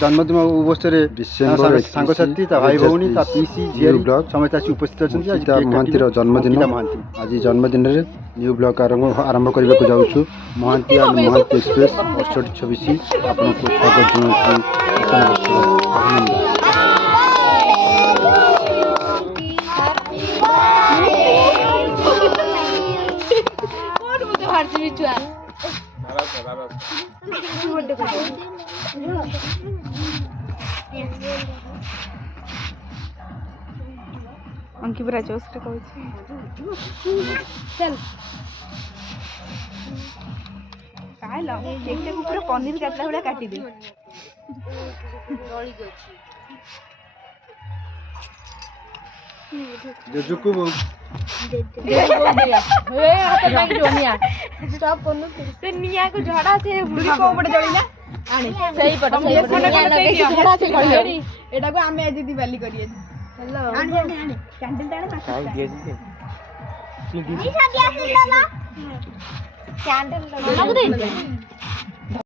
जन्मदिन अवसर सांगसाथी भाई भौणी पीसी झील समस्त आसी उपस्थित अच्छा महांती जन्मदिन आज जन्मदिन में न्यू ब्लॉग आरंभ करने को जाऊँ महांती एंड महांती एक्सप्रेस 6826 आपको स्वागत अंकी पूरा जोश रे कहू चल कालो केक को पूरा पनीर काटला बडा काटी दे जेजुको से निया को झड़ा से बुढ़ी को पड़े जळिला आने सही पट झड़ा से खड़ी एटा को आमे आज दिवाली करिए हेलो आने आने आने कैंडल डाले काउ दिए जी कैंडल लगा दे